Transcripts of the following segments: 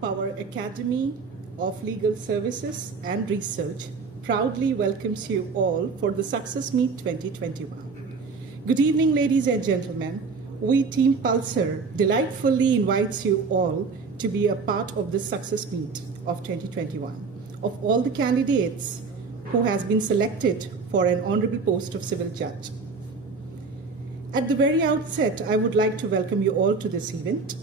Power Academy of Legal Services and Research proudly welcomes you all for the Success Meet 2021. Good evening, ladies and gentlemen. We, Team Pulsar, delightfully invites you all to be a part of the Success Meet of 2021. Of all the candidates who has been selected for an honorable post of civil judge. At the very outset, I would like to welcome you all to this event.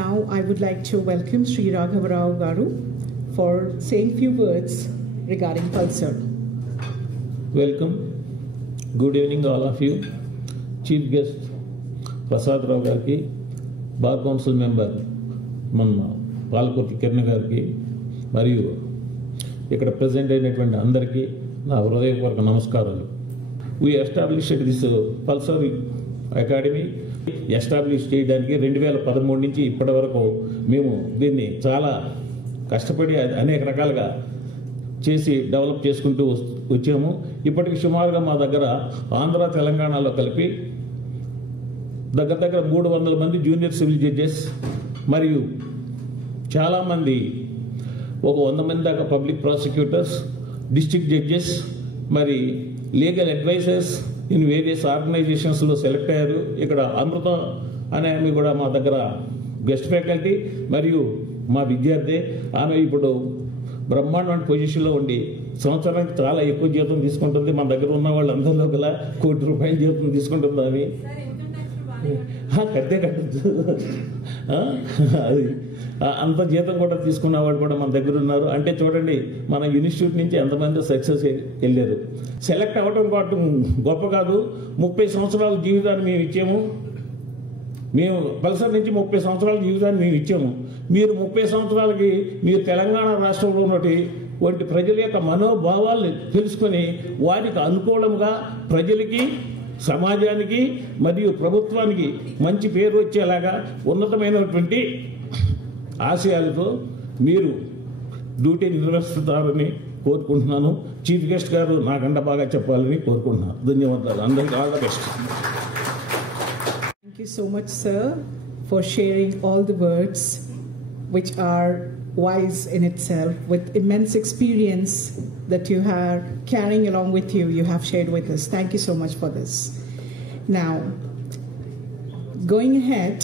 Now, I would like to welcome Sri Raghava Rao Garu for saying few words regarding Pulsar. Welcome. Good evening, all of you. Chief guest Prasad Rao Garki, Bar Council member Manna Palkurti Kirna Garki, మరియు ఇక్కడ present అయినటువంటి అందరికీ నా హృదయపూర్వక నమస్కారాలు. We established this Pulsar Academy establish చేయడానికి 2013 నుంచి ఇప్పటి వరకు మేము దీన్ని చాలా కష్టపడి అనేక రకాలుగా చేసి డెవలప్ చేసుకుంటూ వచ్చాము. ఇప్పటికి సుమారుగా మా దగ్గర ఆంధ్ర తెలంగాణలో కలిపి దగ్గర 300 మంది జూనియర్ సివిల్ జడ్జెస్ మరియు చాలామంది ఒక 100 మంది దాకా పబ్లిక్ ప్రాసిక్యూటర్స్, డిస్ట్రిక్ట్ జడ్జెస్, మరి లీగల్ అడ్వైజర్స్ ఇన్ వేరియస్ ఆర్గనైజేషన్స్లో సెలెక్ట్ అయ్యారు. ఇక్కడ అమృతం అనే ఆమె కూడా మా దగ్గర గెస్ట్ ఫ్యాకల్టీ మరియు మా విద్యార్థి. ఆమె ఇప్పుడు బ్రహ్మాండమైన పొజిషన్లో ఉండి సంవత్సరానికి చాలా ఎక్కువ జీతం తీసుకుంటుంది. మన దగ్గర ఉన్న వాళ్ళందరిలో గల ₹1 కోటి జీతం తీసుకుంటుంది. ఆమె కట్టే కట్టచ్చు, అది అంత జీతం కూడా తీసుకున్న వాళ్ళు కూడా మన దగ్గర ఉన్నారు. అంటే చూడండి, మన ఇన్స్టిట్యూట్ నుంచి ఎంతమంది సక్సెస్ వెళ్ళారు. సెలెక్ట్ అవ్వడం గొప్ప కాదు. 30 సంవత్సరాల జీవితాన్ని మేము ఇచ్చాము. మేము పల్సర్ నుంచి 30 సంవత్సరాల జీవితాన్ని మేము ఇచ్చాము. మీరు 30 సంవత్సరాలకి మీరు తెలంగాణ రాష్ట్రంలో ఉన్నటువంటి ప్రజల యొక్క మనోభావాల్ని తెలుసుకొని వారికి అనుకూలంగా ప్రజలకి, సమాజానికి మరియు ప్రభుత్వానికి మంచి పేరు వచ్చేలాగా ఉన్నతమైనటువంటి ఆశయాలతో మీరు డ్యూటీ నిర్వహిస్తారని కోరుకుంటున్నాను. చీఫ్ గెస్ట్ గారు నాకంట బాగా చెప్పాలని కోరుకుంటున్నాను. ధన్యవాదాలు. అందరికీ all the best. Thank you so much, sir, for sharing all the words which are wise in itself, with immense experience that you are carrying along with you, you have shared with us. Thank you so much for this. Now, going ahead,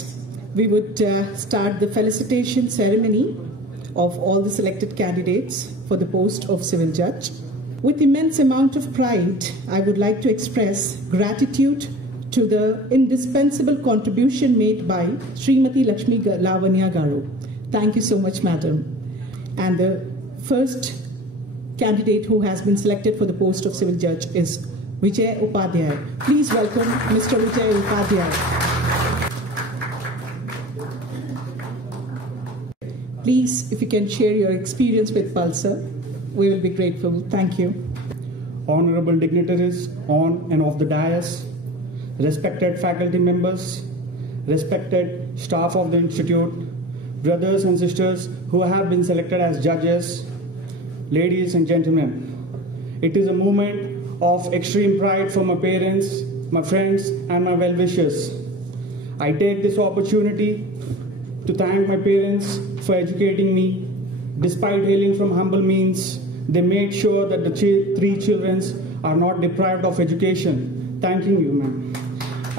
we would start the felicitation ceremony of all the selected candidates for the post of civil judge. With immense amount of pride, I would like to express gratitude to the indispensable contribution made by Srimati Lakshmi Lavanya Garu. Thank you so much, madam. And the first candidate who has been selected for the post of civil judge is Vijay Upadhyay. Please welcome Mr. Vijay Upadhyay. Please, if you can share your experience with Pulsar, we will be grateful. Thank you. Honorable dignitaries on and off the dais, respected faculty members, respected staff of the institute, brothers and sisters who have been selected as judges, ladies and gentlemen. It is a moment of extreme pride for my parents, my friends and my well-wishers. I take this opportunity to thank my parents for educating me. Despite hailing from humble means, they made sure that the 3 children are not deprived of education. Thanking you, ma'am.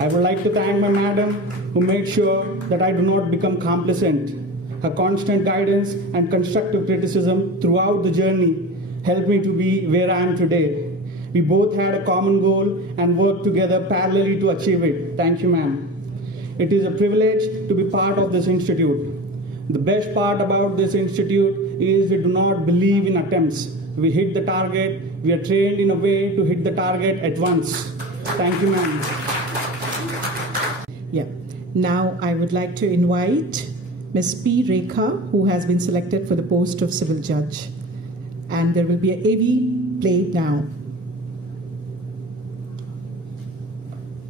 I would like to thank my madam who made sure that I do not become complacent. Her constant guidance and constructive criticism throughout the journey helped me to be where I am today. We both had a common goal and worked together parallelly to achieve it. Thank you, ma'am. It is a privilege to be part of this institute. The best part about this institute is we do not believe in attempts. We hit the target. We are trained in a way to hit the target at once. Thank you, ma'am. Yeah. Now I would like to invite Ms. P. Rekha, who has been selected for the post of civil judge. And there will be a AV played now.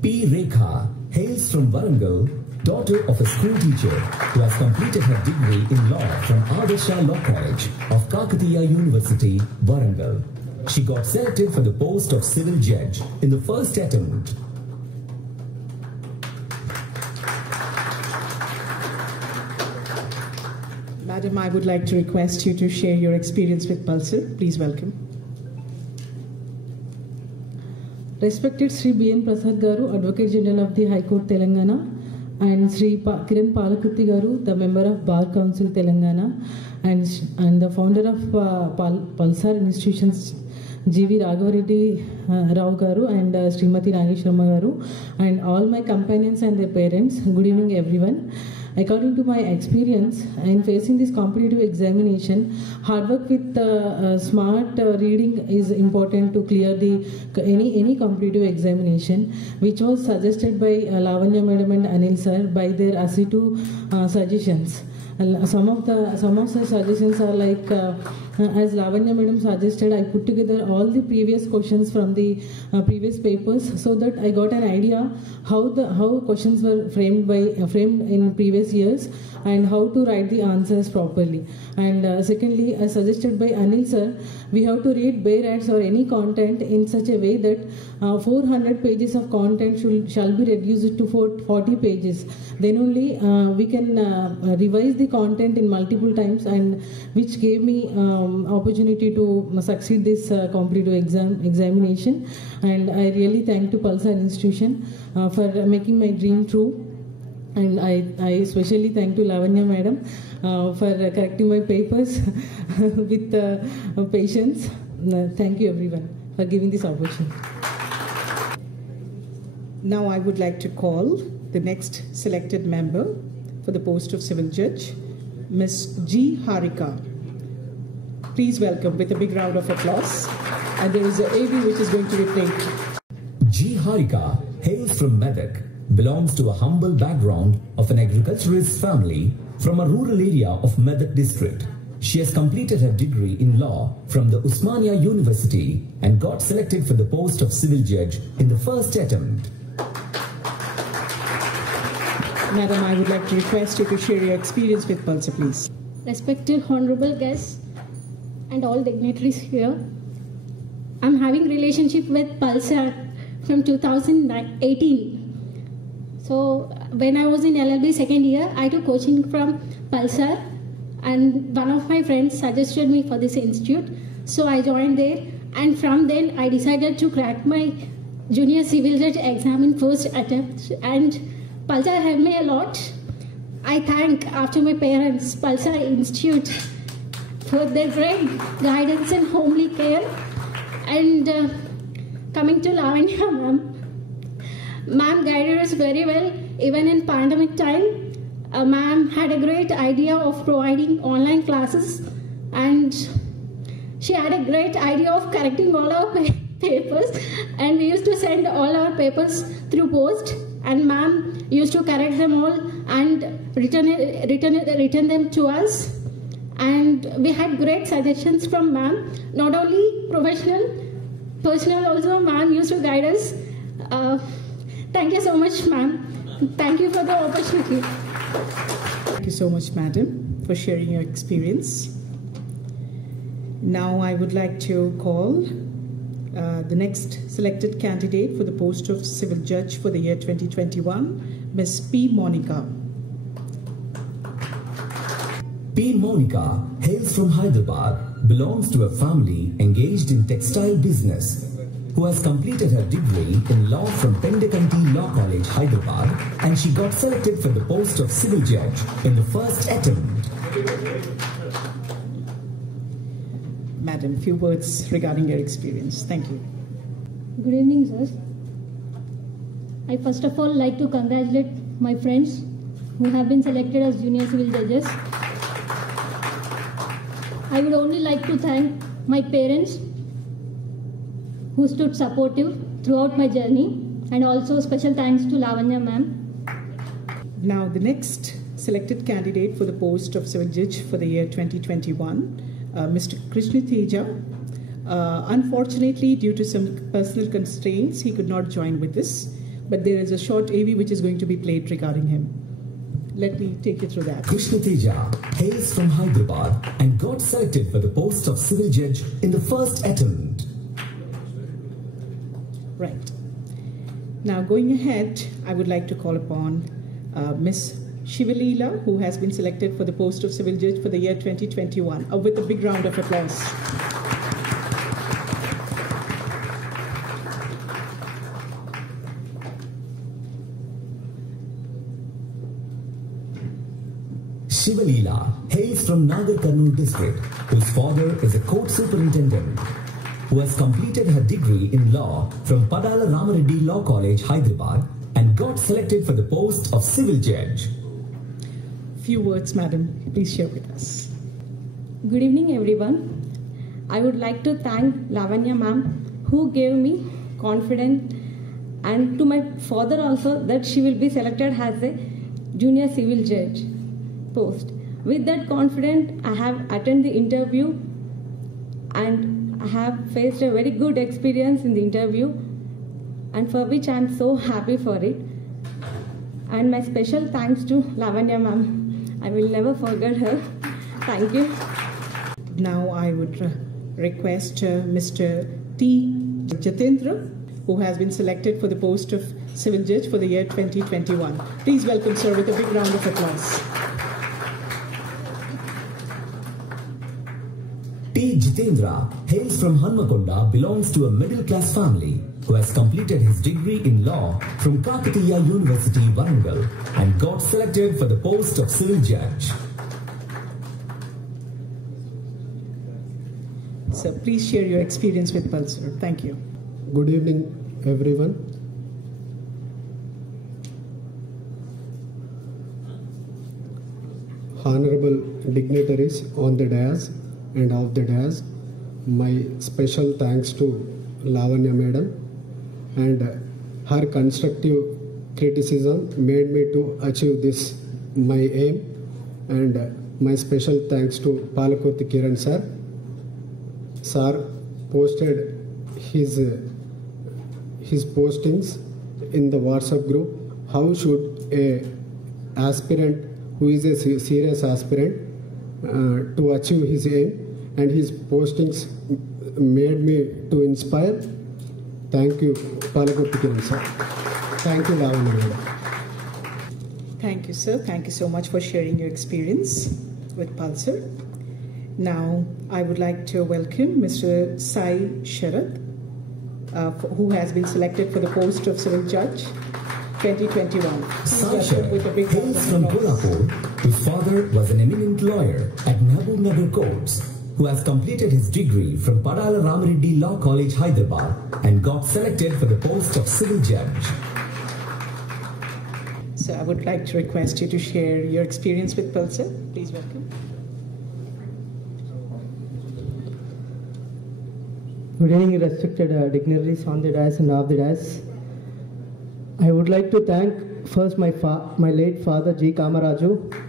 P. Rekha hails from Warangal, daughter of a school teacher who has completed her degree in law from Ardesha Law College of Kakatiya University, Warangal. She got selected for the post of civil judge in the first attempt. Madam, I would like to request you to share your experience with Pulsar. Please welcome. Respected Sri B.N. Prasad Garu, Advocate General of the High Court Telangana, and Sri Kiran Palakurti Garu, the member of Bar Council Telangana, and the founder of Pulsar Institutions, G.V. Raghavareddy Rao Garu, and Srimati Nageshwarma Garu, and all my companions and their parents. Good evening, everyone. According to my experience in facing this competitive examination, hard work with smart reading is important to clear any competitive examination, which was suggested by Lavanya Madam and Anil Sir by their assiduous suggestions. Some of the suggestions are like, as Lavanya Madam suggested, I put together all the previous questions from the previous papers so that I got an idea how questions were framed in previous years and how to write the answers properly. And secondly, as suggested by Anil Sir, we have to read bare ads or any content in such a way that 400 pages of content shall be reduced to 40 pages. Then only we can revise the content in multiple times, and which gave me opportunity to succeed this competitive examination. And I really thank to Pulsar Institution for making my dream true. And I especially thank to Lavanya Madam for correcting my papers with patience. Thank you everyone for giving this opportunity. Now I would like to call the next selected member for the post of Civil Judge, Ms. G. Harika. Please welcome with a big round of applause. And there is an AV which is going to be played. G. Harika hails from Medak, belongs to a humble background of an agriculturist family from a rural area of Medak district. She has completed her degree in law from the Osmania University and got selected for the post of civil judge in the first attempt. Madam, I would like to request you to share your experience with Pulsar, please. Respected honorable guests and all dignitaries here, I'm having relationship with Pulsar from 2018. So when I was in LLB second year, I took coaching from Pulsar, and one of my friends suggested me for this institute. So I joined there, and from then I decided to crack my junior civil judge exam in first attempt, and Pulsar helped me a lot. I thank after my parents, Pulsar Institute, for their great guidance and homely care. And coming to Lavanya ma'am guided us very well even in pandemic time. Ma'am had a great idea of providing online classes, and she had a great idea of correcting all our papers, and we used to send all our papers through post, and ma'am used to correct them all and return them to us. And we had great suggestions from ma'am, not only professional, personal also. Ma'am used to guide us. Thank you so much, ma'am. Thank you for the opportunity. Thank you so much, madam, for sharing your experience. Now I would like to call the next selected candidate for the post of civil judge for the year 2021, Ms. P. Monica. P. Monica hails from Hyderabad, belongs to a family engaged in textile business, who has completed her degree in law from Pendakanti Law College, Hyderabad, and she got selected for the post of civil judge in the first attempt. Madam, few words regarding your experience. Thank you. Good evening, sirs. I first of all like to congratulate my friends who have been selected as junior civil judges. I would only like to thank my parents who stood supportive throughout my journey, and also special thanks to Lavanya ma'am. Now the next selected candidate for the post of civil judge for the year 2021, Mr. Krishna Teja. Unfortunately, due to some personal constraints, he could not join with us, but there is a short AV which is going to be played regarding him. Let me take you through that. Krishna Teja hails from Hyderabad and got selected for the post of civil judge in the first attempt. Right. Now going ahead, I would like to call upon Ms. Shivalila, who has been selected for the post of civil judge for the year 2021. With a big round of applause. Shivalila hails from Nagar Karnool district, whose father is a court superintendent, who has completed her degree in law from Padala Ramareddy Law College, Hyderabad, and got selected for the post of civil judge. Few words, madam, please share with us. Good evening, everyone. I would like to thank Lavanya ma'am, who gave me confidence, and to my father also, that she will be selected as a junior civil judge post. With that confidence, I have attended the interview and I have faced a very good experience in the interview, and for which I am so happy for it. And my special thanks to Lavanya ma'am. I will never forget her. Thank you. Now I would request Mr. T. Jitendra, who has been selected for the post of civil judge for the year 2021. Please welcome sir with a big round of applause. T. Jitendra hails from Hanmakonda, belongs to a middle-class family, who has completed his degree in law from Kakatiya University, Warangal, and got selected for the post of civil judge. Sir, please share your experience with Pulsar. Thank you. Good evening, everyone. Honorable dignitaries on the dais and off the dais, my special thanks to Lavanya madam, and her constructive criticism made me to achieve this my aim, and my special thanks to Palakurti Kiran sir. Sir posted his postings in the WhatsApp group. How should a aspirant who is a serious aspirant to achieve his aim, and his postings made me to inspire. Thank you, Palakurti Kiran sir. Thank you, Lavanya madam. Thank you, sir. Thank you so much for sharing your experience with Pulsar. Now, I would like to welcome Mr. Sai Sharad, who has been selected for the post of civil judge 2021. Sai Sharad hails from Kolhapur, whose father was an eminent lawyer at Mehboob Nagar Courts, who has completed his degree from Padala Ramareddy Law College, Hyderabad, and got selected for the post of civil judge. So I would like to request you to share your experience with Pulsar. Please welcome. Good evening, respected dignitaries on the dais and off the dais. I would like to thank first my late father G. Kamaraju,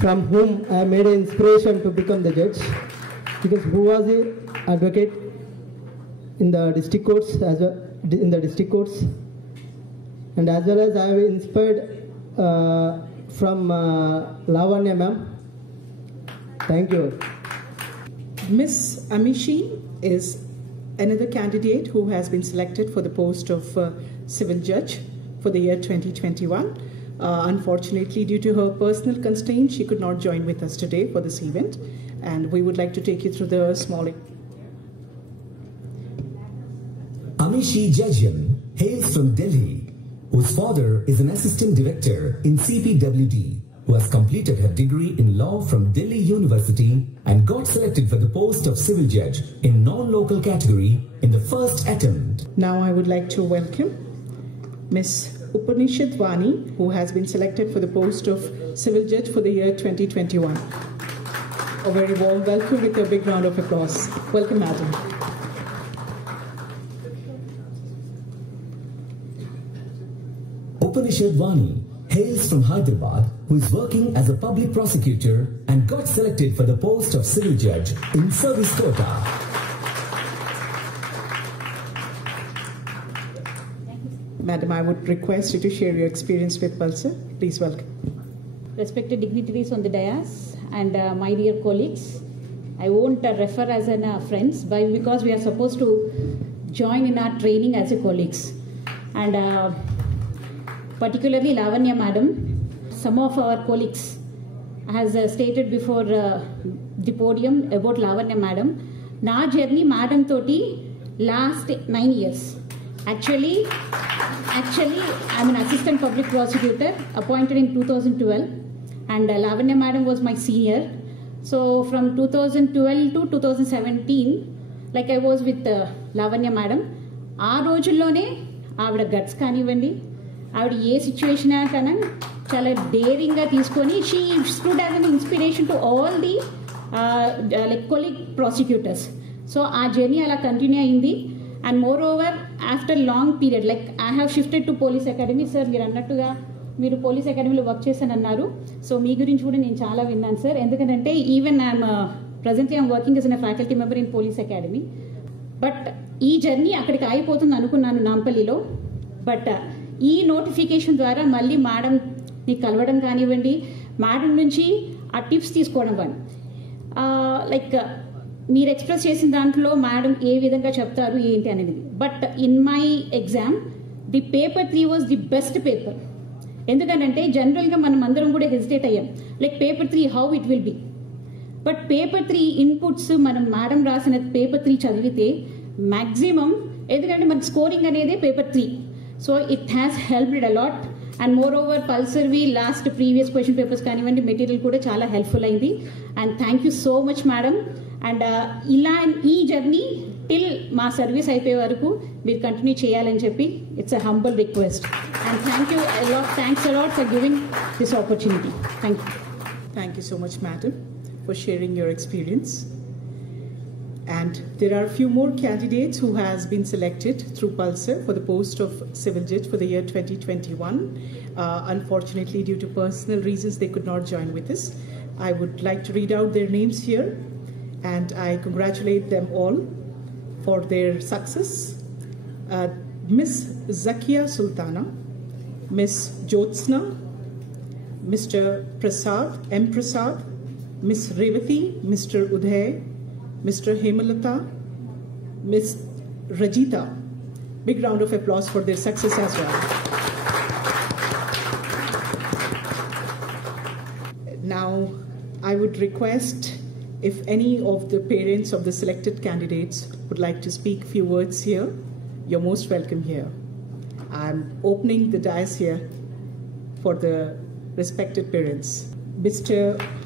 from whom I made an inspiration to become the judge, because who was the advocate in the district courts and as well as I have inspired from Lavanya ma'am. Thank you. Miss Amishi is another candidate who has been selected for the post of civil judge for the year 2021. Unfortunately, due to her personal constraints, she could not join with us today for this event, and we would like to take you through the small. Amishi Jajian hails from Delhi, whose father is an assistant director in CPWD, who has completed her degree in law from Delhi University and got selected for the post of civil judge in non-local category in the first attempt. Now I would like to welcome Miss Upanishad Vani, who has been selected for the post of civil judge for the year 2021. A very warm welcome with a big round of applause. Welcome, madam. Upanishad Vani hails from Hyderabad, who is working as a public prosecutor and got selected for the post of civil judge in service quota. Madam, I would request you to share your experience with Pulsar. Please welcome. Respected dignitaries on the dais and my dear colleagues, I won't refer as friends because we are supposed to join in our training as a colleagues. And particularly Lavanya madam, some of our colleagues has stated before the podium about Lavanya madam. Na journey madam toti last 9 years. Actually, I'm an assistant public prosecutor appointed in 2012, and Lavanya madam was my senior. So from 2012 to 2017, like I was with Lavanya madam. ఆ రోజుల్లోనే ఆవిడ guts కానివ్వండి, ఆవిడ ఏ situation కన్నా చాలా డేరింగ్గా తీసుకొని she stood as an inspiration to all the like colleague prosecutors. So ఆ journey అలా కంటిన్యూ అయింది. And more over after long period like I have shifted to police academy. Sir మీరు అన్నట్టుగా మీరు పోలీస్ అకాడమీలో వర్క్ చేశానన్నారు. సో మీ గురించి కూడా నేను చాలా విన్నాను సార్. ఎందుకంటే even I'm presently I'm working as a faculty member in police academy. But ఈ జర్నీ అక్కడికి అయిపోతుంది అనుకున్నాను నాంపల్లిలో. బట్ ఈ నోటిఫికేషన్ ద్వారా మళ్ళీ మేడంని కలవడం కానివ్వండి, మేడం నుంచి ఆ టిప్స్ తీసుకోవడం కానీ లైక్ మీరు ఎక్స్ప్రెస్ చేసిన దాంట్లో మేడం ఏ విధంగా చెప్తారు ఏంటి అనేది. But in my exam the paper 3 was the best paper. ఎందుకంటే జనరల్గా మనం అందరం కూడా హెసిటేట్ అయ్యాం like paper 3 how it will be. But paper 3 inputs మనం మేడం రాసిన పేపర్ 3 చదివితే మ్యాక్సిమం, ఎందుకంటే మన స్కోరింగ్ అనేది paper 3. So it has helped a lot. And moreover పల్సర్వి లాస్ట్ ప్రీవియస్ క్వశ్చన్ పేపర్స్ కానివ్వండి మెటీరియల్ కూడా చాలా హెల్ప్ఫుల్ అయింది. And thank you so much madam. And ఇలా ఈ జర్నీ టిల్ మా సర్వీస్ అయిపోయే వరకు మీరు కంటిన్యూ చేయాలని చెప్పి it's a humble request. And thank you a lot, thanks a lot for giving this opportunity. Thank you. Thank you so much, madam, for sharing your experience. And there are a few more candidates who has been selected through Pulsar for the post of civil judge for the year 2021. Unfortunately, due to personal reasons, they could not join with us. I would like to read out their names here, and I congratulate them all for their success. Miss Zakia Sultana, Miss Jyotsna, Mr. Prasad, M. Prasad, Miss Revati, Mr. Uday, Mr. Hemalata, Miss Rajita. Big round of applause for their success as well. Now, I would request if any of the parents of the selected candidates would like to speak few words here, you're most welcome here. I'm opening the dais here for the respected parents. Mr.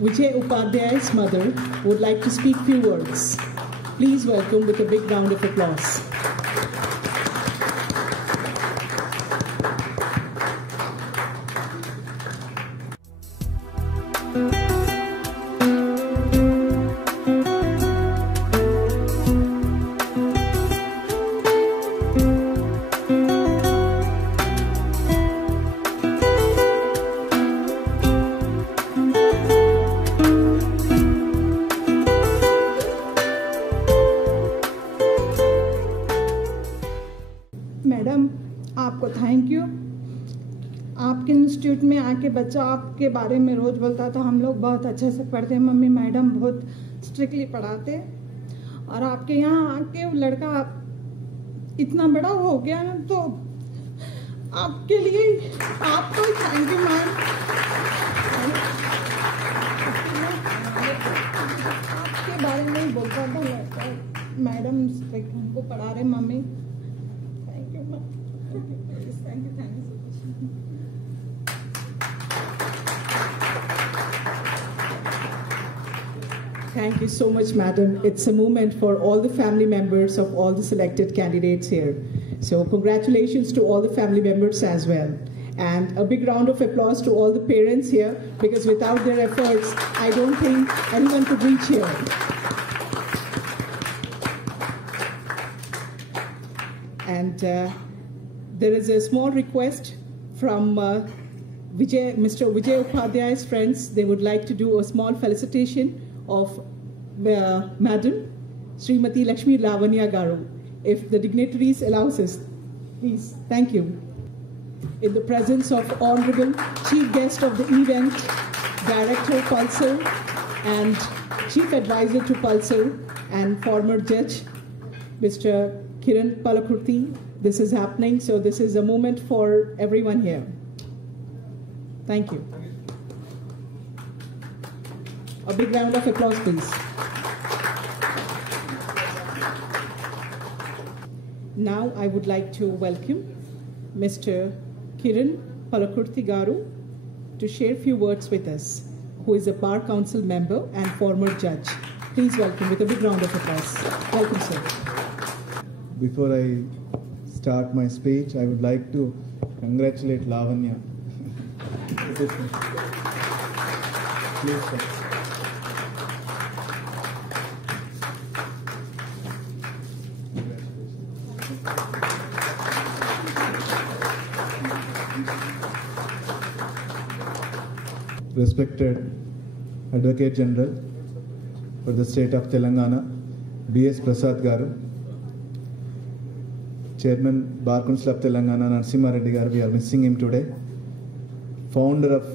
Vijay Upadhyay's mother would like to speak few words. Please welcome with a big round of applause. Madam आपको thank you. आपके institute में आके बच्चा आपके बारे में रोज़ बोलता था हम लोग बहुत अच्छे से पढ़ते हैं, मम्मी मैडम बहुत स्ट्रिक्टली पढ़ाते. और आपके यहाँ आके लड़का इतना बड़ा हो गया ना, तो आपके लिए आपको थैंक यू मैम. आपके बारे में बोलता था लड़का मैडम हमको पढ़ा रहे mummy. Thank you so much, madam. It's a moment for all the family members of all the selected candidates here. So congratulations to all the family members as well. And a big round of applause to all the parents here, because without their efforts, I don't think anyone could reach here. And there is a small request from Mr. Vijay Upadhyay's friends. They would like to do a small felicitation of Madam Srimati Lakshmi Lavanya Garu. If the dignitaries allows us, please. Thank you. In the presence of Honorable Chief Guest of the event, Director Pulsar and Chief Advisor to Pulsar and former Judge, Mr. Kiran Palakurti, this is happening. So this is a moment for everyone here. Thank you. A big round of applause, please. Now I would like to welcome Mr. Kiran Palakurthi Garu to share a few words with us, who is a Bar Council member and former judge. Please welcome with a big round of applause. Welcome, sir. Before I start my speech, I would like to congratulate Lavanya. Please, sir. Respected Advocate General for the state of Telangana, B.S. Prasad Garu, Chairman Bar Council of Telangana, Narasimha Reddy Garu, we are missing him today. Founder of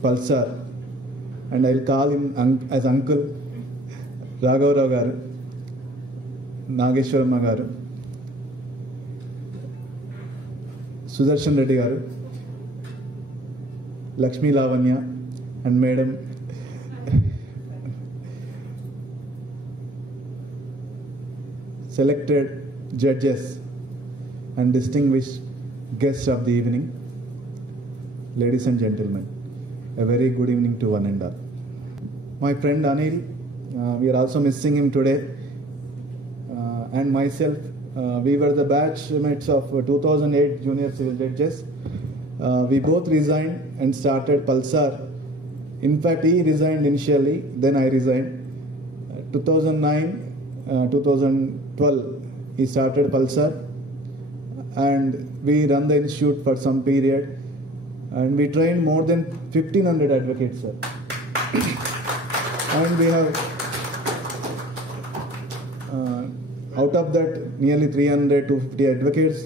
Pulsar, and I'll call him as Uncle, Raghav Rao Garu, Nageshwarama Garu, Sudarshan Reddy Garu, Lakshmi Lavanya, and Madam selected judges and distinguished guests of the evening, ladies and gentlemen, a very good evening to one and all. My friend Anil, we are also missing him today, and myself, we were the batchmates of 2008 Junior Civil Judges. We both resigned and started Pulsar. In fact, he resigned initially, then I resigned. 2009, 2012, he started Pulsar, and we run the institute for some period, and we trained more than 1,500 advocates, sir. And we have, out of that, nearly 300 to 50 advocates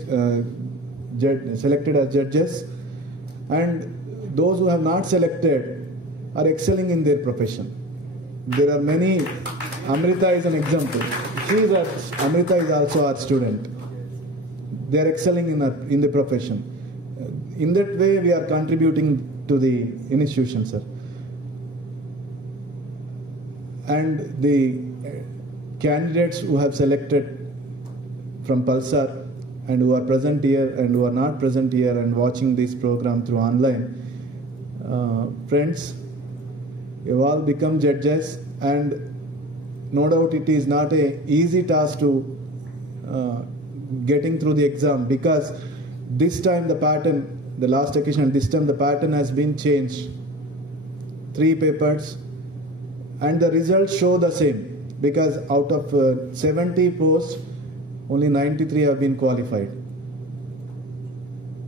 selected as judges, and those who have not selected are excelling in their profession. There are many. Amrita is an example. Amrita is also our student. They are excelling in the profession. In that way, we are contributing to the institution, sir. And the candidates who have selected from Pulsar and who are present here and who are not present here and watching this program through online, friends, you have all become judges, and no doubt it is not an easy task to getting through the exam, because this time the pattern, the last occasion, this time the pattern has been changed. 3 papers, and the results show the same, because out of 70 posts, only 93 have been qualified.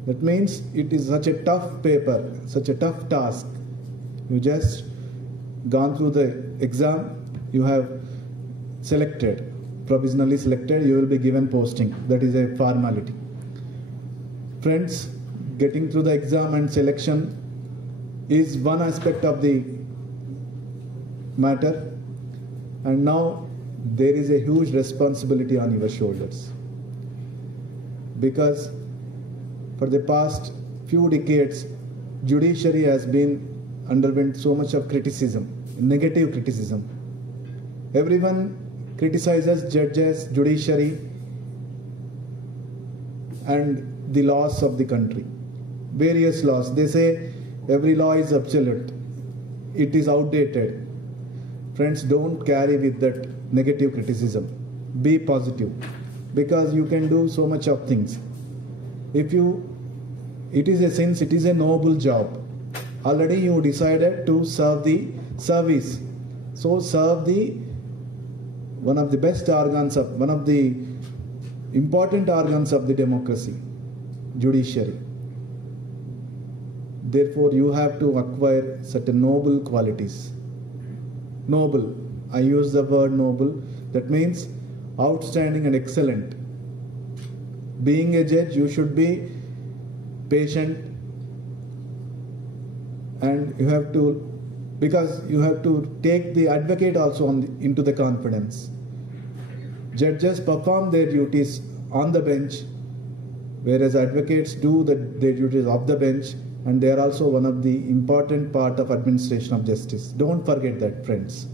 That means it is such a tough paper, such a tough task. You just gone through the exam, you have selected, provisionally selected, you will be given posting. That is a formality. Friends, getting through the exam and selection is one aspect of the matter, and now there is a huge responsibility on your shoulders, because for the past few decades, judiciary has been underwent so much of criticism, negative criticism. Everyone criticizes judges, judiciary, and the laws of the country. Various laws. They say every law is absolute. It is outdated. Friends, don't carry with that negative criticism. Be positive, because you can do so much of things. It is a sense, it is a noble job. Already you decided to serve the service. So serve one of the best organs of, one of the important organs of the democracy, judiciary. Therefore, you have to acquire certain noble qualities. Noble, I use the word noble, that means outstanding and excellent. Being a judge, you should be patient, and you have to, because you have to take the advocate also into the confidence. Judges perform their duties on the bench, whereas advocates do their duties off the bench and they are also one of the important part of administration of justice. Don't forget that, friends.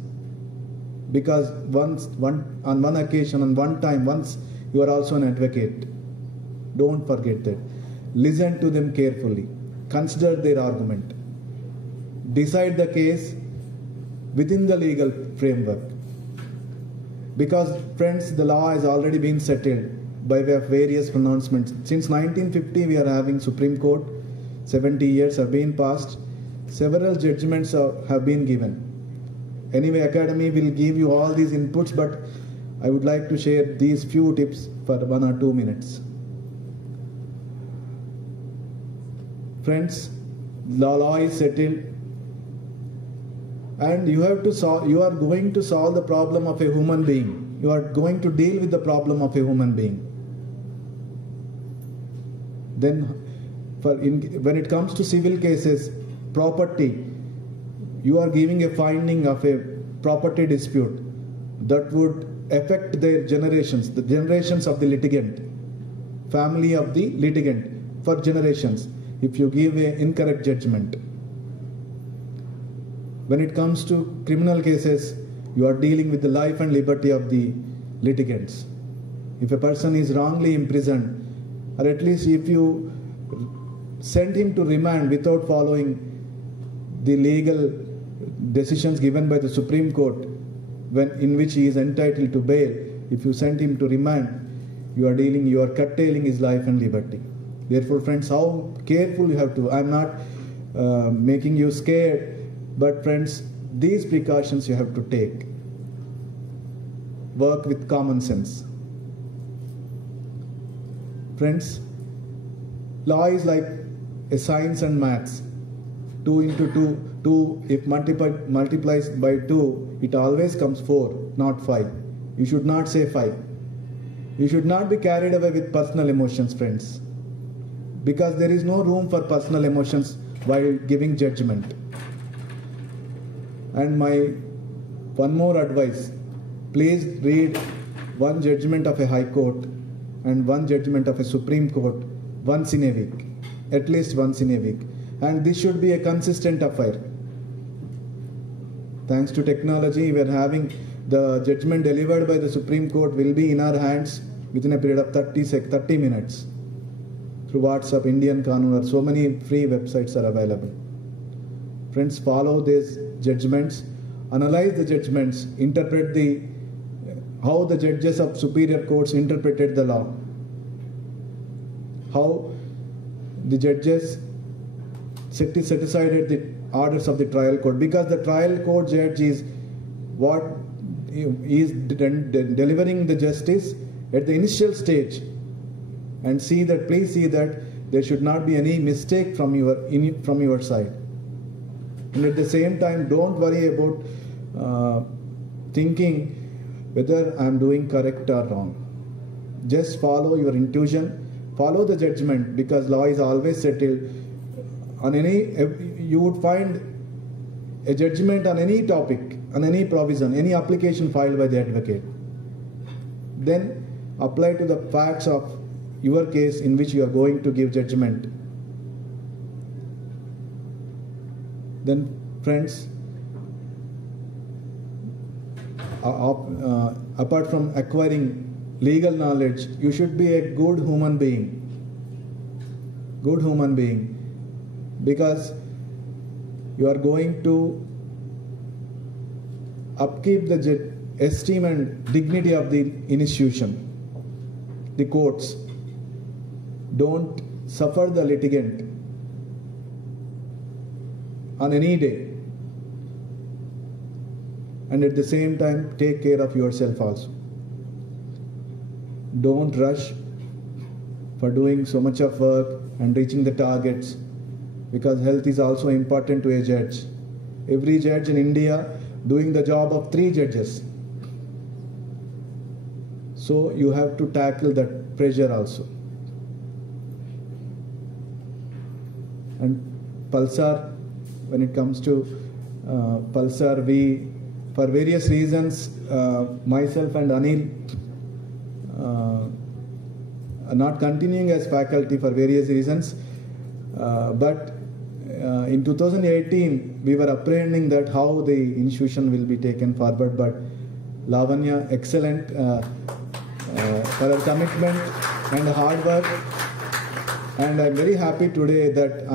Because on one occasion, on one time, once you are also an advocate. Don't forget that. Listen to them carefully. Consider their argument. Decide the case within the legal framework. Because, friends, the law has already been settled by way of various pronouncements. Since 1950, we are having Supreme Court. 70 years have been passed. Several judgments have been given. Anyway, Academy will give you all these inputs, but I would like to share these few tips for 1 or 2 minutes. Friends, the law is settled, and you are going to solve the problem of a human being. You are going to deal with the problem of a human being. Then, when it comes to civil cases, property, you are giving a finding of a property dispute that would affect their generations, the generations of the litigant, family of the litigant for generations, if you give an incorrect judgment. When it comes to criminal cases, you are dealing with the life and liberty of the litigants. If a person is wrongly imprisoned, or at least if you send him to remand without following the legal decisions given by the Supreme Court, in which he is entitled to bail, if you send him to remand, you are curtailing his life and liberty. Therefore, friends, how careful you have to. I am not making you scared, but friends, these precautions you have to take. Work with common sense. Friends, law is like a science and maths. 2 into 2, if multiplies by 2, it always comes 4, not 5. You should not say 5. You should not be carried away with personal emotions, friends. Because there is no room for personal emotions while giving judgment. And my one more advice, please read one judgment of a High Court and one judgment of a Supreme Court once in a week, at least once in a week. And this should be a consistent affair. Thanks to technology, we are having the judgment delivered by the Supreme Court will be in our hands within a period of 30 minutes. Through WhatsApp, Indian Qanun, so many free websites are available. Friends, follow these judgments, analyze the judgments, interpret how the judges of superior courts interpreted the law, how the judges set aside the orders of the trial court, because the trial court judge is what is delivering the justice at the initial stage. And please see that there should not be any mistake from your side. And at the same time, don't worry about thinking whether I am doing correct or wrong. Just follow your intuition, follow the judgment, because law is always settled. You would find a judgment on any topic, on any provision, any application filed by the advocate. Then apply to the facts of your case in which you are going to give judgment. Then, friends, apart from acquiring legal knowledge, you should be a good human being. Good human being. Because you are going to upkeep the esteem and dignity of the institution, the courts. Don't suffer the litigant on any day. And at the same time, take care of yourself also. Don't rush for doing so much of work and reaching the targets, because health is also important to a judge. Every judge in India doing the job of 3 judges. So you have to tackle that pressure also. And Pulsar, when it comes to Pulsar, for various reasons, myself and Anil are not continuing as faculty for various reasons, but in 2018 we were apprehending that how the institution will be taken forward, but Lavanya, excellent for her commitment and hard work. And I'm very happy today that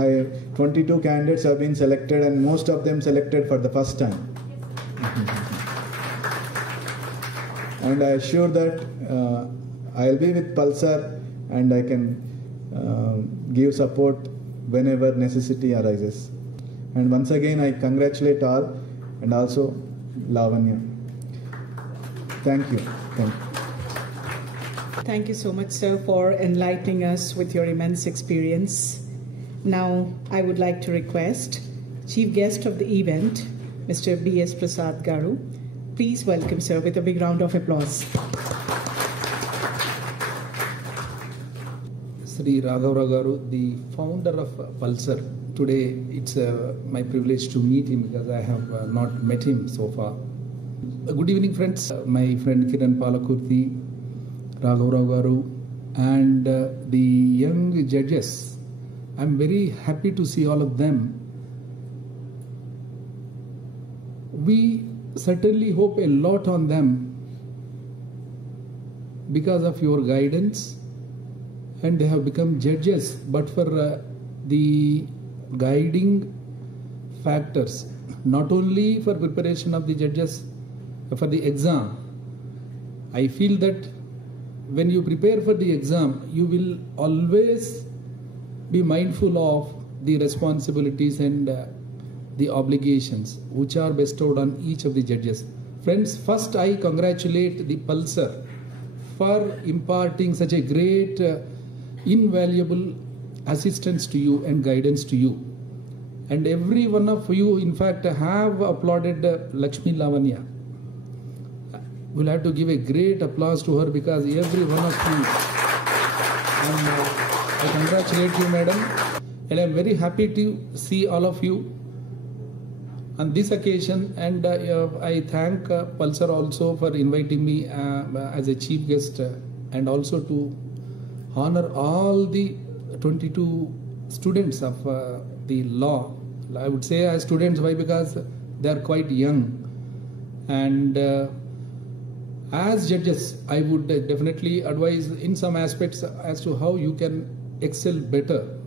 22 candidates have been selected, and most of them selected for the first time. And I assure that I'll be with Pulsar and I can give support whenever necessity arises. And once again, I congratulate all and also Lavanya. Thank you. Thank you. Thank you so much, sir, for enlightening us with your immense experience. Now, I would like to request Chief Guest of the event, Mr. B.S. Prasad Garu. Please welcome, sir, with a big round of applause. Sri Raghavara Garu, the founder of Pulsar. Today, it's my privilege to meet him because I have not met him so far. Good evening, friends. My friend Kiran Palakurti, Raghavara Garu, and the young judges. I'm very happy to see all of them. We certainly hope a lot on them because of your guidance, and they have become judges. But for the guiding factors, not only for preparation of the judges for the exam, I feel that when you prepare for the exam, you will always be mindful of the responsibilities and the obligations which are bestowed on each of the judges. Friends, first I congratulate the Pulsar for imparting such a great, invaluable assistance to you and guidance to you. And every one of you, in fact, have applauded Lakshmi Lavanya. We'll have to give a great applause to her because every one of you, and I congratulate you, madam, and I'm very happy to see all of you on this occasion. And I thank Pulsar also for inviting me as a chief guest, and also to honor all the 22 students of the law. I would say as students, why? Because they are quite young. And as judges, I would definitely advise in some aspects as to how you can excel better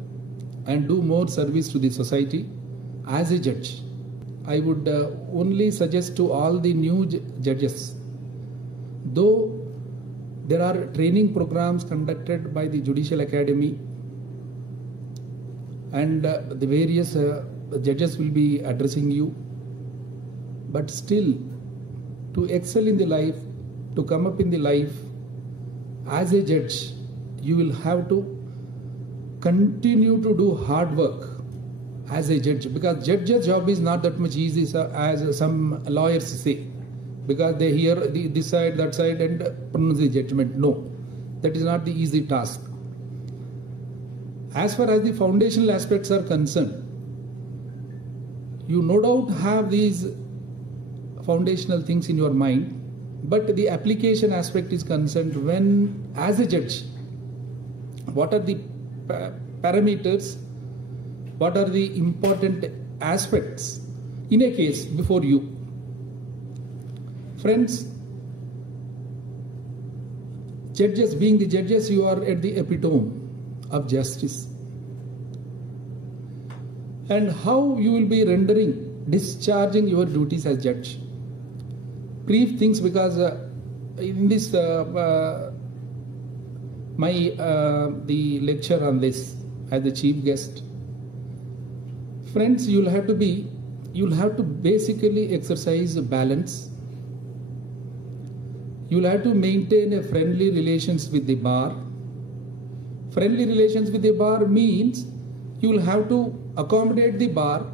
and do more service to the society as a judge. I would only suggest to all the new judges, though there are training programs conducted by the Judicial Academy, and the various judges will be addressing you, but still to excel in the life, to come up in the life as a judge, you will have to continue to do hard work as a judge, because judge's job is not that much easy as some lawyers say, because they hear this side, that side, and pronounce the judgment. No, that is not the easy task. As far as the foundational aspects are concerned, you no doubt have these foundational things in your mind, but the application aspect is concerned when, as a judge, what are the parameters, what are the important aspects in a case before you. Friends, judges, being the judges, you are at the epitome of justice. And how you will be discharging your duties as judge. Brief things, because in this the lecture on this as the chief guest, friends, you'll have to basically exercise balance. You'll have to maintain a friendly relations with the bar. Friendly relations with the bar means you'll have to accommodate the bar.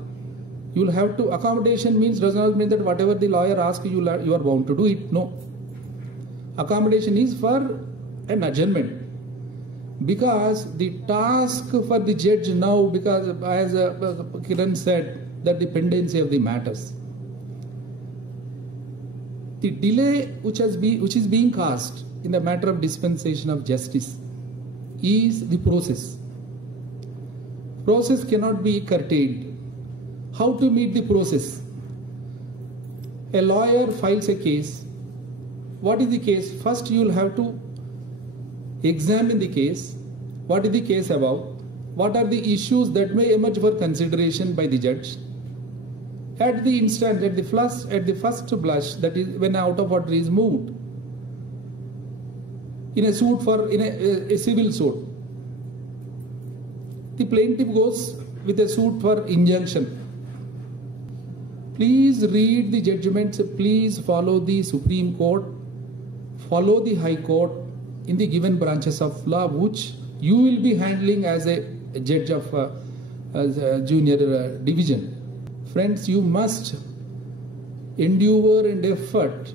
You'll have to, accommodation means does not mean that whatever the lawyer asks you, you are bound to do it. No. Accommodation is for an adjournment. Because the task for the judge now, because as Kiran said, that the pendency of the matters. The delay which is being caused in the matter of dispensation of justice is the process. Process cannot be curtailed. how to meet the process. A lawyer files a case. What is the case? First you will have to examine the case. What is the case about? What are the issues that may emerge for consideration by the judge? At the instant, at the first blush, that is when out of order is moved, in a civil suit, the plaintiff goes with a suit for injunction. Please read the judgments, please follow the Supreme Court, follow the High Court in the given branches of law which you will be handling as a judge of junior division. Friends, you must endure and effort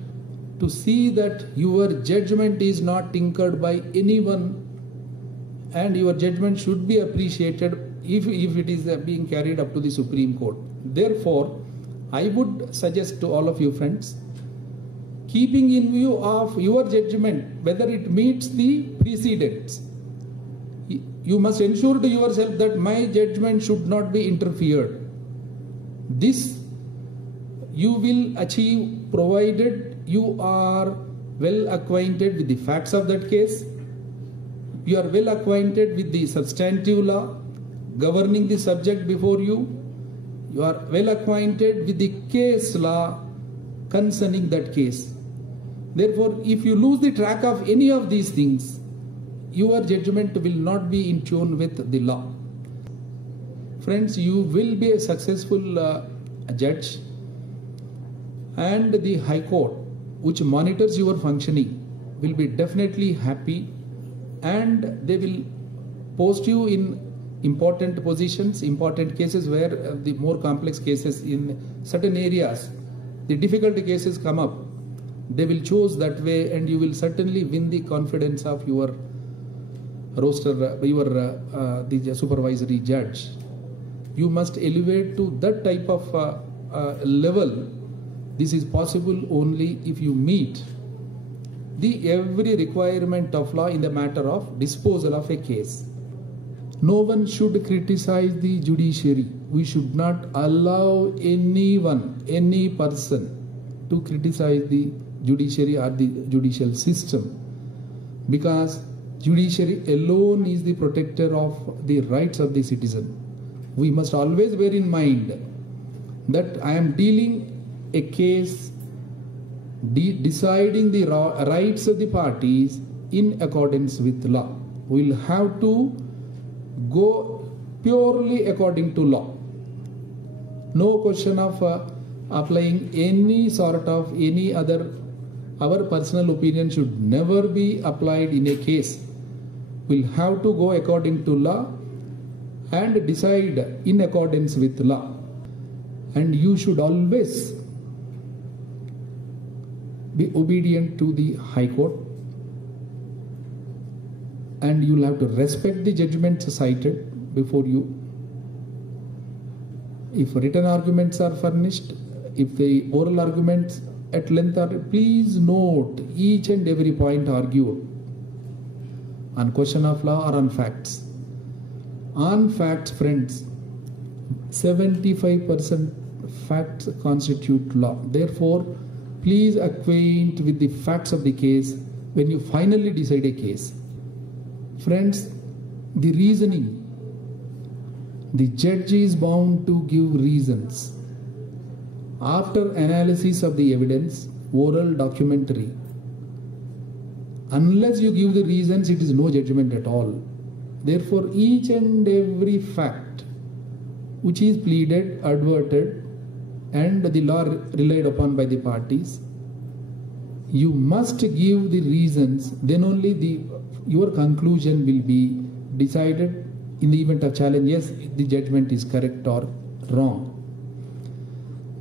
to see that your judgment is not tinkered by anyone, and your judgment should be appreciated if it is being carried up to the Supreme Court. Therefore, I would suggest to all of you friends, keeping in view of your judgment whether it meets the precedents, you must ensure to yourself that my judgment should not be interfered. This you will achieve provided you are well acquainted with the facts of that case, you are well acquainted with the substantive law governing the subject before you, you are well acquainted with the case law concerning that case. Therefore, if you lose the track of any of these things, your judgment will not be in tune with the law. Friends, you will be a successful judge, and the High Court, which monitors your functioning, will be definitely happy, and they will post you in important positions, important cases where the more complex cases in certain areas, the difficult cases come up. They will choose that way, and you will certainly win the confidence of your roster, the supervisory judge. You must elevate to that type of level. This is possible only if you meet the every requirement of law in the matter of disposal of a case. No one should criticize the judiciary. We should not allow anyone, any person to criticize the judiciary or the judicial system, because judiciary alone is the protector of the rights of the citizen. We must always bear in mind that I am dealing a case deciding the rights of the parties in accordance with law. We will have to go purely according to law. No question of applying any sort of any other. Our personal opinion should never be applied in a case. We'll have to go according to law and decide in accordance with law. And you should always be obedient to the High Court, and you'll have to respect the judgments cited before you. If written arguments are furnished, if the oral arguments at length are, please note each and every point argued on question of law or on facts. On facts, friends, 75% facts constitute law. Therefore, please acquaint with the facts of the case when you finally decide a case. Friends, the reasoning, the judge is bound to give reasons. After analysis of the evidence, oral, documentary, unless you give the reasons, it is no judgment at all. Therefore, each and every fact which is pleaded, adverted, and the law relied upon by the parties, you must give the reasons, then only your conclusion will be decided. In the event of challenge, yes, the judgment is correct or wrong.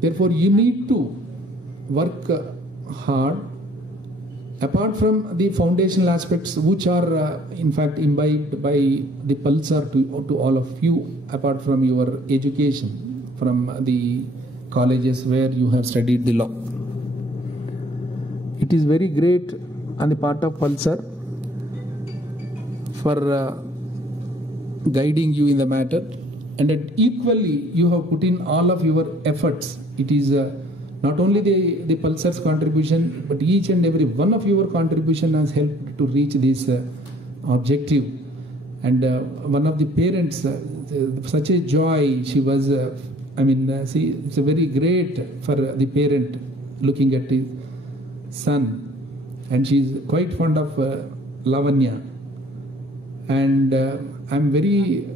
Therefore, you need to work hard. Apart from the foundational aspects which are in fact imbibed by the Pulsar to all of you, apart from your education from the colleges where you have studied the law. It is very great on the part of Pulsar for guiding you in the matter, and that equally you have put in all of your efforts. It is not only the Pulsar's contribution, but each and every one of your contribution has helped to reach this objective. And one of the parents, such a joy, she was, see, it's a very great for the parent looking at his son. And she's quite fond of Lavanya. And I'm very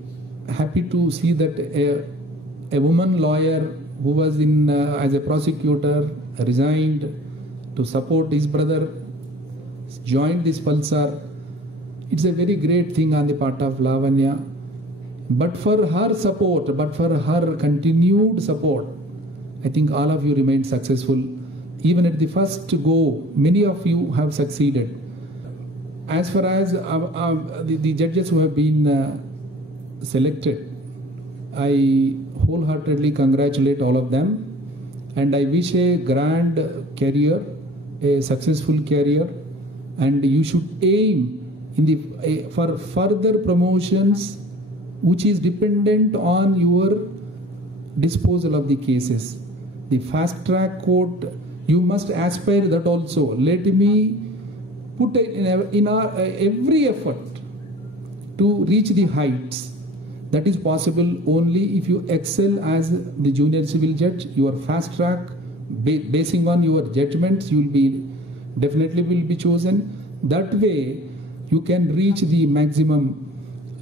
happy to see that a woman lawyer who was in as a prosecutor resigned to support his brother, joined this Pulsar. It's a very great thing on the part of Lavanya. But for her support, but for her continued support, I think all of you remained successful. Even at the first go, many of you have succeeded. As far as the judges who have been selected, I wholeheartedly congratulate all of them, and I wish a grand career, a successful career, and you should aim for further promotions which is dependent on your disposal of the cases. The fast track court, you must aspire that also. Let me put in our every effort to reach the heights. That is possible only if you excel as the junior civil judge. Your fast track, basing on your judgments, you will definitely be chosen. That way, you can reach the maximum,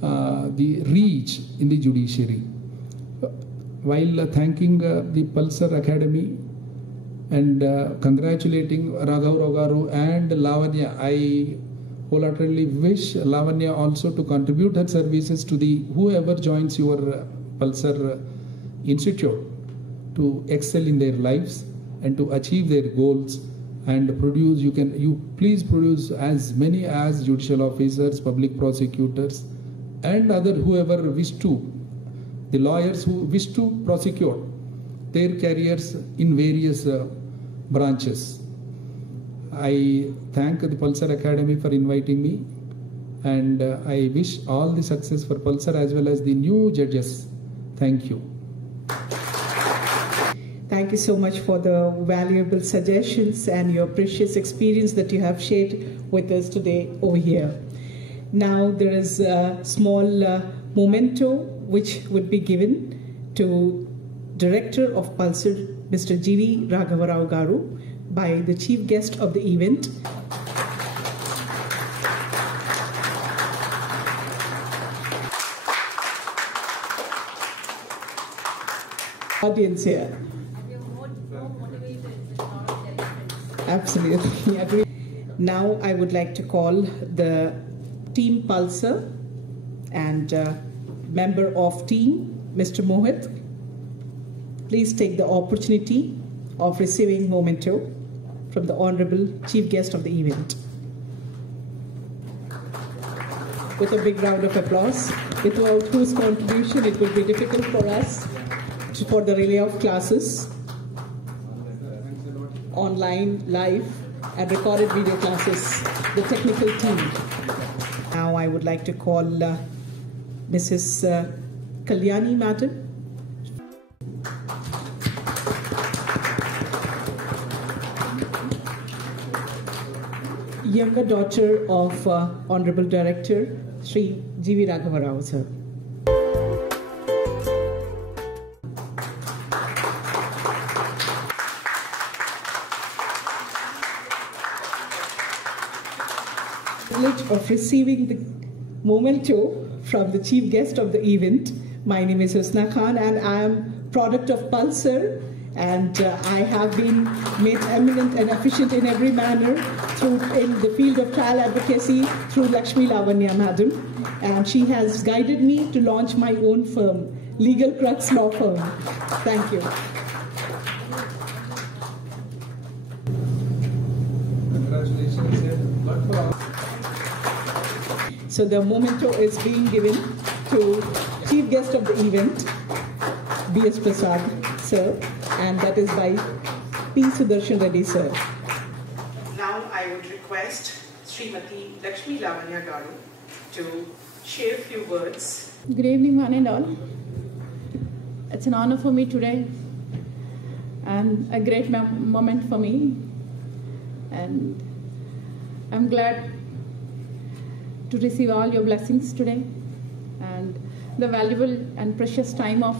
the reach in the judiciary. While thanking the Pulsar Academy and congratulating Raghav Rogaru and Lavanya, I wholeheartedly wish Lavanya also to contribute her services to the whoever joins your Pulsar Institute to excel in their lives and to achieve their goals and produce. You please produce as many as judicial officers, public prosecutors, and other whoever wish to, the lawyers who wish to prosecute their careers in various branches. I thank the Pulsar Academy for inviting me, and I wish all the success for Pulsar as well as the new judges. Thank you. Thank you so much for the valuable suggestions and your precious experience that you have shared with us today over here. Now there is a small memento which would be given to Director of Pulsar, Mr. G.V. Raghavarao Garu, by the chief guest of the event. Audience here. Absolutely agree. Now I would like to call the Team Pulsar and member of team, Mr. Mohit. Please take the opportunity of receiving memento from the Honorable Chief Guest of the event. With a big round of applause, without whose contribution it will be difficult for us for the relay of classes, online, live, and recorded video classes, the technical team. Now I would like to call Mrs. Kalyani Madam. Younger daughter of Honorable Director Sri G.V. Raghavarao, sir. Of receiving the memento from the chief guest of the event. My name is Husna Khan and I am product of Pulsar, and I have been made eminent and efficient in every manner in the field of trial advocacy through Lakshmi Lavanya Madam, and she has guided me to launch my own firm, Legal Crux Law Firm. Thank you. So the memento is being given to chief guest of the event, B.S. Prasad, sir, and that is by P. Sudarshan Reddy, sir. Now I would request Srimati Lakshmi Lavanya Garu to share a few words. Good evening, one and all. It's an honor for me today and a great moment for me. And I'm glad to receive all your blessings today and the valuable and precious time of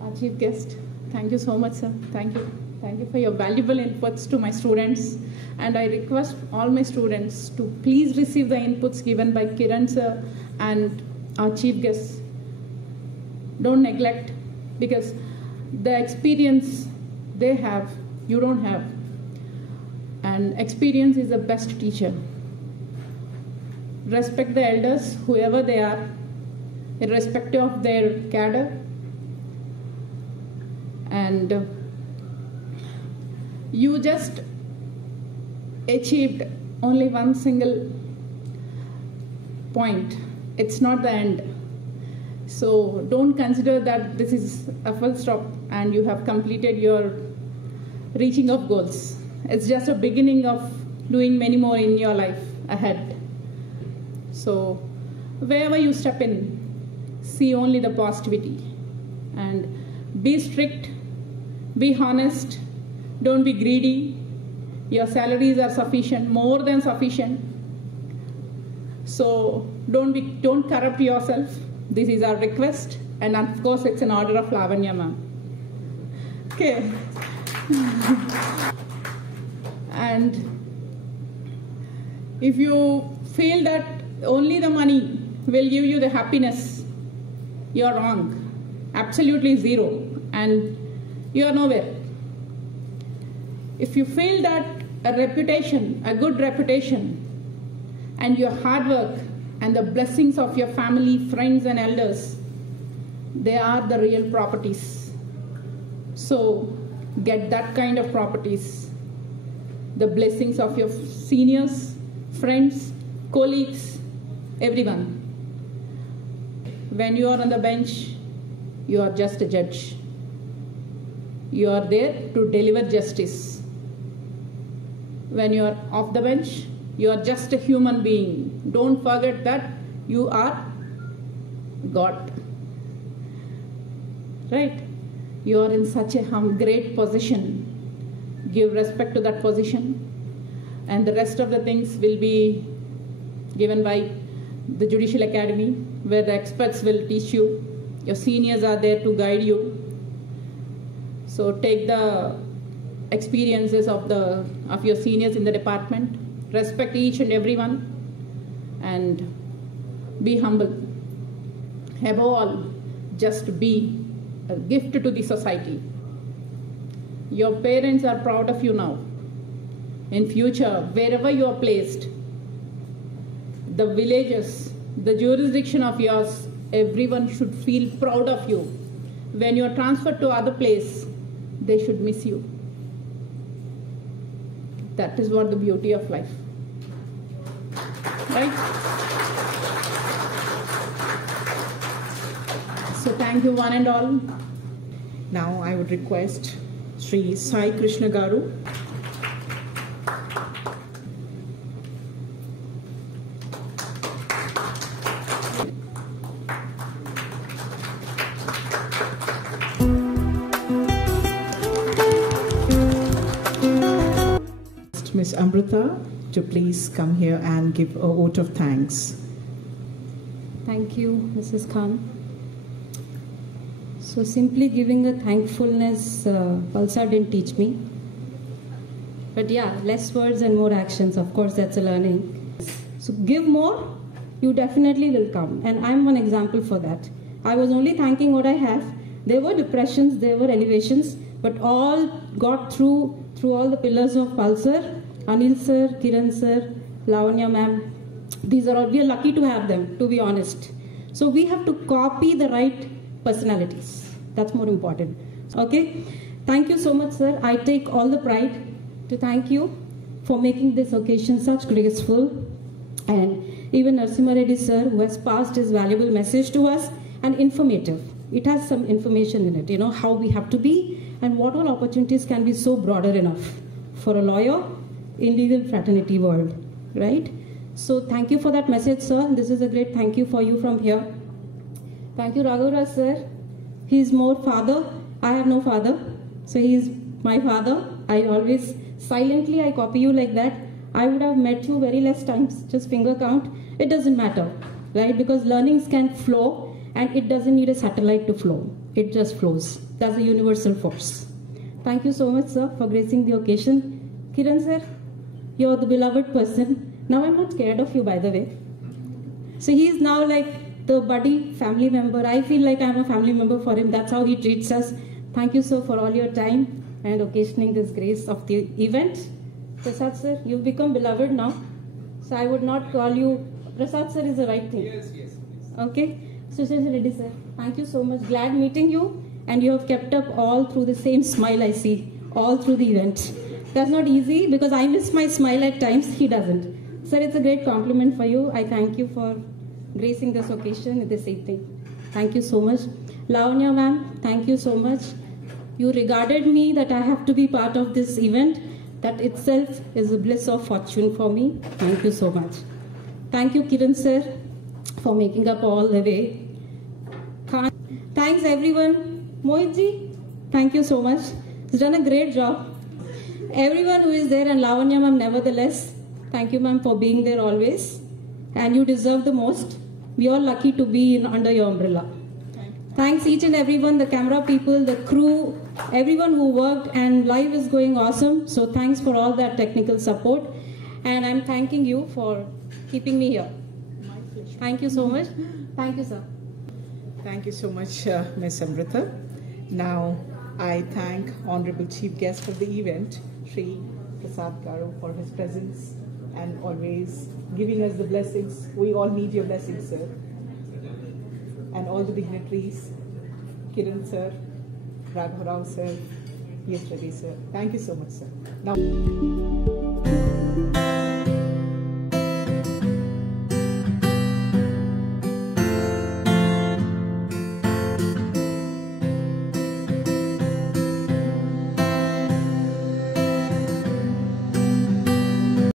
our chief guest. Thank you so much, sir. Thank you. Thank you for your valuable inputs to my students. And I request all my students to please receive the inputs given by Kiran sir and our chief guests. Don't neglect, because the experience they have, you don't have. And experience is the best teacher. Respect the elders, whoever they are, irrespective of their cadre. And you just achieved only one single point. It's not the end. So don't consider that this is a full stop and you have completed your reaching of goals. It's just a beginning of doing many more in your life ahead. So wherever you step in, see only the positivity and be strict, be honest, don't be greedy. Your salaries are sufficient, more than sufficient. So don't corrupt yourself. This is our request, and of course it's an order of Lavanya ma'am. Okay. And if you feel that only the money will give you the happiness, you're wrong. Absolutely zero, and you're nowhere. If you feel that a reputation, a good reputation, and your hard work and the blessings of your family, friends, and elders, they are the real properties. So get that kind of properties. The blessings of your seniors, friends, colleagues, everyone. When you are on the bench, you are just a judge. You are there to deliver justice. When you are off the bench, you are just a human being. Don't forget that you are God. Right? You are in such a great position. Give respect to that position. And the rest of the things will be given by the Judicial Academy, where the experts will teach you. Your seniors are there to guide you. So take the experiences of your seniors in the department. Respect each and everyone and be humble. Above all, just be a gift to the society. Your parents are proud of you now. In future, wherever you are placed, the villages, the jurisdiction of yours, everyone should feel proud of you. When you are transferred to other place, they should miss you. That is what the beauty of life. Right? So thank you one and all. Now I would request Sri Sai Krishna Garu. Ms. Amrita to please come here and give a vote of thanks. Thank you, Mrs. Khan. So simply giving a thankfulness, Palsar didn't teach me. But yeah, less words and more actions. Of course, that's a learning. So give more, you definitely will come. And I'm one example for that. I was only thanking what I have. There were depressions, there were elevations, but all got through all the pillars of Palsar. Anil sir, Kiran sir, Lavanya ma'am, these are all, we are lucky to have them, to be honest. So we have to copy the right personalities. That's more important. Okay? Thank you so much, sir. I take all the pride to thank you for making this occasion such graceful. And even Narasimha Reddy sir, who has passed his valuable message to us, and informative. It has some information in it, you know, how we have to be and what all opportunities can be so broader enough for a lawyer in legal fraternity world, right? So thank you for that message, sir. This is a great thank you for you from here. Thank you, Raghavara sir, He's more father. I have no father, so he's my father. I always silently I copy you like that. I would have met you very less times, just finger count. It doesn't matter, right? Because learnings can flow, and it doesn't need a satellite to flow. It just flows. That's a universal force. Thank you so much, sir, for gracing the occasion. Kiran sir, you're the beloved person. Now I'm not scared of you, by the way. So he's now like the buddy family member. I feel like I'm a family member for him. That's how he treats us. Thank you, sir, for all your time and occasioning this grace of the event. Prasad sir, you've become beloved now. So I would not call you Prasad sir is the right thing. Yes, yes. Okay. Sushil Reddy sir, thank you so much. Glad meeting you, and you have kept up all through the same smile I see all through the event. That's not easy because I miss my smile at times. He doesn't. Sir, it's a great compliment for you. I thank you for gracing this occasion with this evening. Thank you so much. Lavanya ma'am, thank you so much. You regarded me that I have to be part of this event. That itself is a bliss of fortune for me. Thank you so much. Thank you, Kiran sir, for making up all the way. Thanks everyone. Mohitji, thank you so much. He's done a great job. Everyone who is there, and Lavanya ma'am nevertheless, thank you ma'am for being there always. And you deserve the most. We are lucky to be under your umbrella. Thanks each and everyone, the camera people, the crew, everyone who worked, and live is going awesome. So thanks for all that technical support. And I'm thanking you for keeping me here. Thank you so much. Thank you, sir. Thank you so much, Ms. Amrita. Now, I thank Honorable Chief Guest of the event, Sri Prasad Garu, for his presence and always giving us the blessings. We all need your blessings, sir. And all the dignitaries, Kiran sir, Raghav Rao sir, Yes Reddy sir. Thank you so much, sir. Now.